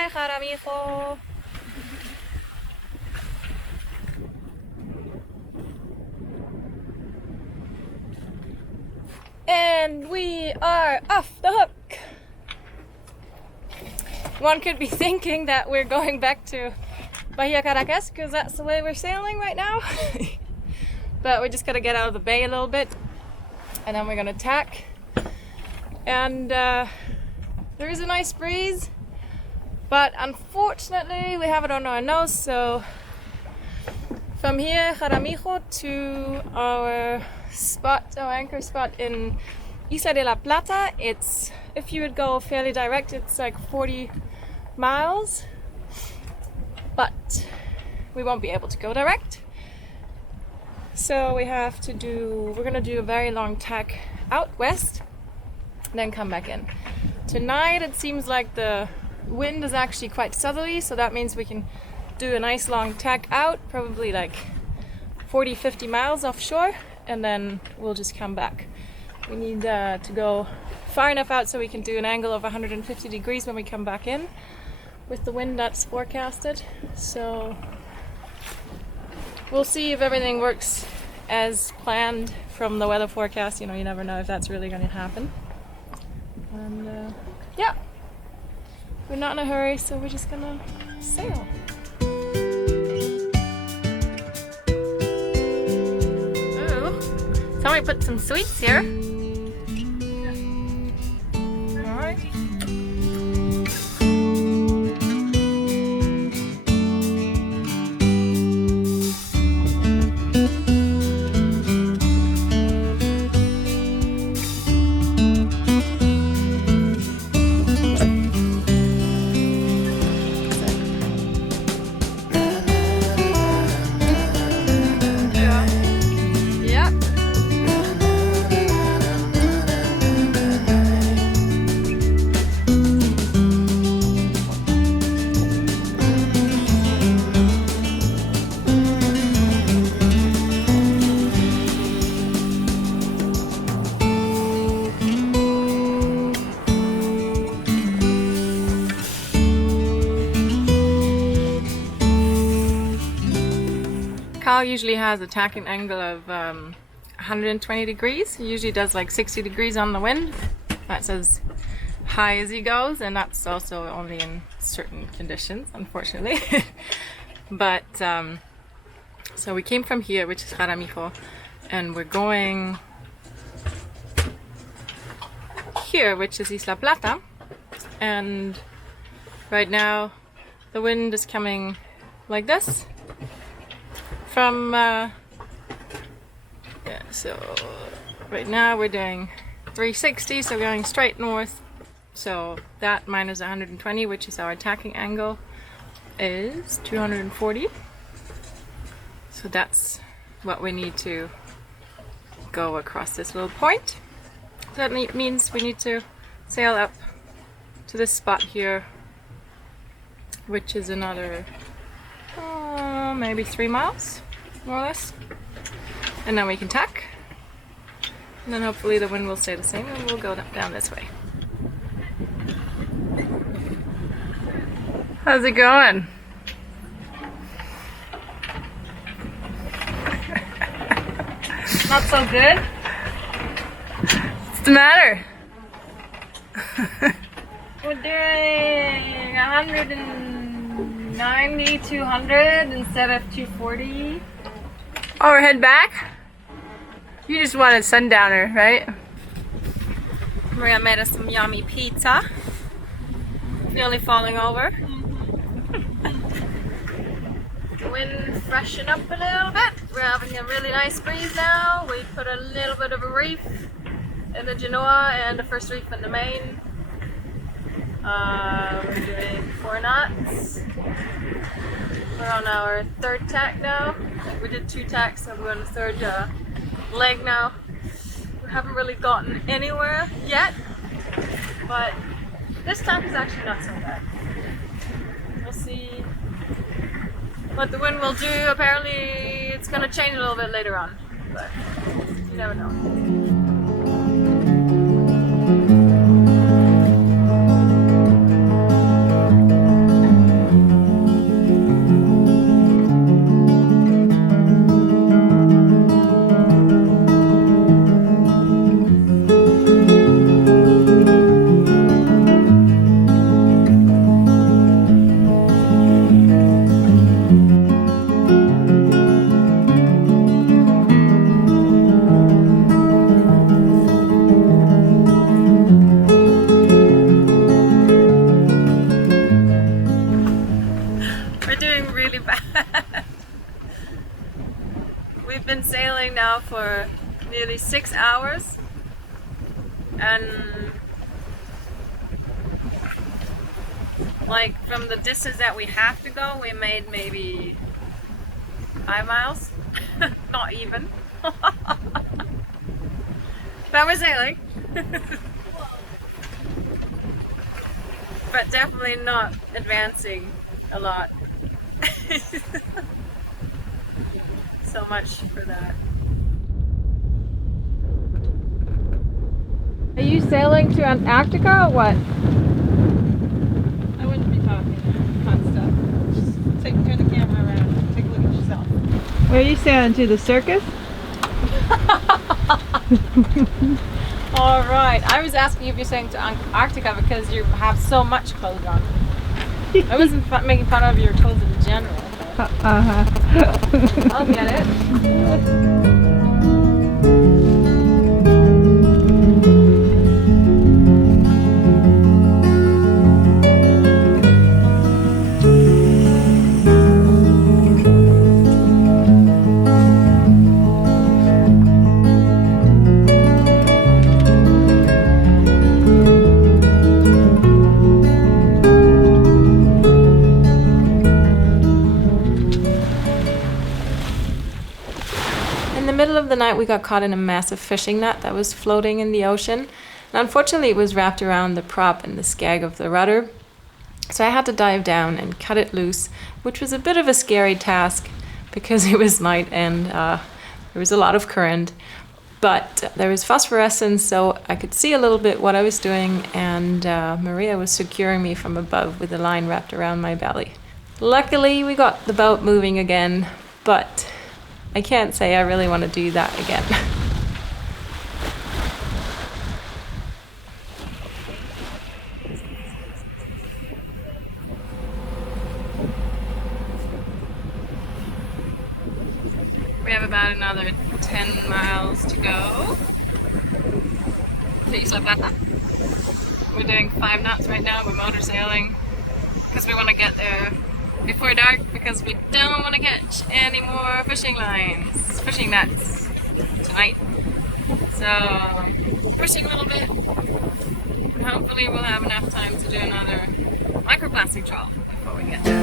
Bye, Jaramijo. And we are off the hook. One could be thinking that we're going back to Bahia Caracas because that's the way we're sailing right now. But we just gotta get out of the bay a little bit and then we're gonna tack. And there is a nice breeze, but unfortunately we have it on our nose, so from here, Jaramijo, to our spot, our anchor spot in Isla de la Plata, it's, if you would go fairly direct, it's like 40 miles, but we won't be able to go direct. So we have to do, we're gonna do a very long tack out west, then come back in. Tonight it seems like the wind is actually quite southerly, so that means we can do a nice long tack out, probably like 40-50 miles offshore, and then we'll just come back. We need to go far enough out so we can do an angle of 150 degrees when we come back in with the wind that's forecasted. So we'll see if everything works as planned from the weather forecast. You know, you never know if that's really going to happen. And yeah, we're not in a hurry, so we're just gonna sail. Somebody put some sweets here. Alright. Karl usually has a tacking angle of 120 degrees. He usually does like 60 degrees on the wind. That's as high as he goes, and that's also only in certain conditions, unfortunately. But so we came from here, which is Jaramijo, and we're going here, which is Isla Plata. And right now the wind is coming like this from so right now we're doing 360, so we're going straight north. So that minus 120, which is our tacking angle, is 240. So that's what we need to go across this little point. So that means we need to sail up to this spot here, which is another maybe 3 miles, more or less. And then we can tack. And then hopefully the wind will stay the same and we'll go down this way. How's it going? Not so good? What's the matter? We're doing 190, 200 instead of 240. Oh, we're heading back? You just wanted sundowner, right? Maria made us some yummy pizza. Nearly falling over. The wind freshened up a little bit. We're having a really nice breeze now. We put a little bit of a reef in the Genoa and the first reef in the main. We're doing 4 knots. We're on our 3rd tack now. We did 2 tacks, so we're on the 3rd leg now. We haven't really gotten anywhere yet, but this tack is actually not so bad. We'll see what the wind will do. Apparently it's going to change a little bit later on, but you never know. for nearly 6 hours, and like from the distance that we have to go, we made maybe 5 miles. Not even. But we're sailing. But definitely not advancing a lot. So much for that. Are you sailing to Antarctica or what? I wouldn't be talking hot stuff. Just turn the camera around and take a look at yourself. Where are you sailing to? The circus? Alright, I was asking if you're sailing to Antarctica because you have so much clothes on. I wasn't making fun of your clothes in general. I'll get it. In the middle of the night, we got caught in a massive fishing net that was floating in the ocean. And unfortunately, it was wrapped around the prop and the skag of the rudder. So I had to dive down and cut it loose, which was a bit of a scary task because it was night and there was a lot of current. But there was phosphorescence, so I could see a little bit what I was doing, and Maria was securing me from above with a line wrapped around my belly. Luckily, we got the boat moving again, but I can't say I really want to do that again. We have about another 10 miles to go to Isla Plata. We're doing 5 knots right now. We're motor sailing because we want to get there before dark because we don't want to catch any more fishing nets tonight. So pushing a little bit. Hopefully we'll have enough time to do another microplastic trawl before we get there.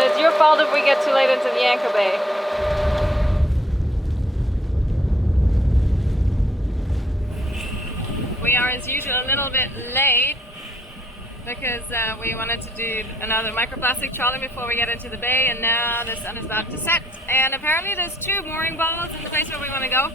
It's your fault if we get too late into the anchor bay. We are, as usual, a little bit late because we wanted to do another microplastic trawling before we get into the bay, and now the sun is about to set. And apparently there's 2 mooring balls in the place where we want to go,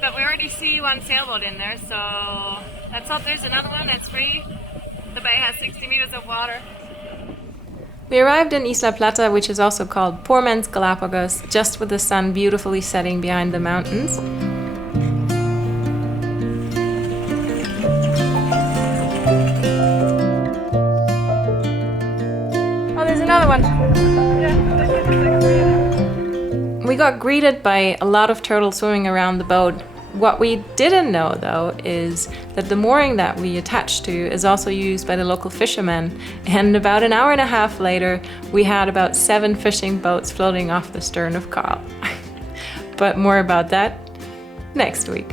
but we already see one sailboat in there, so let's hope there's another one that's free. The bay has 60 meters of water. We arrived in Isla Plata, which is also called Poor Man's Galapagos, just with the sun beautifully setting behind the mountains. Oh, there's another one. We got greeted by a lot of turtles swimming around the boat, What we didn't know though is that the mooring that we attached to is also used by the local fishermen, and about an hour and a half later we had about 7 fishing boats floating off the stern of Karl. But more about that next week.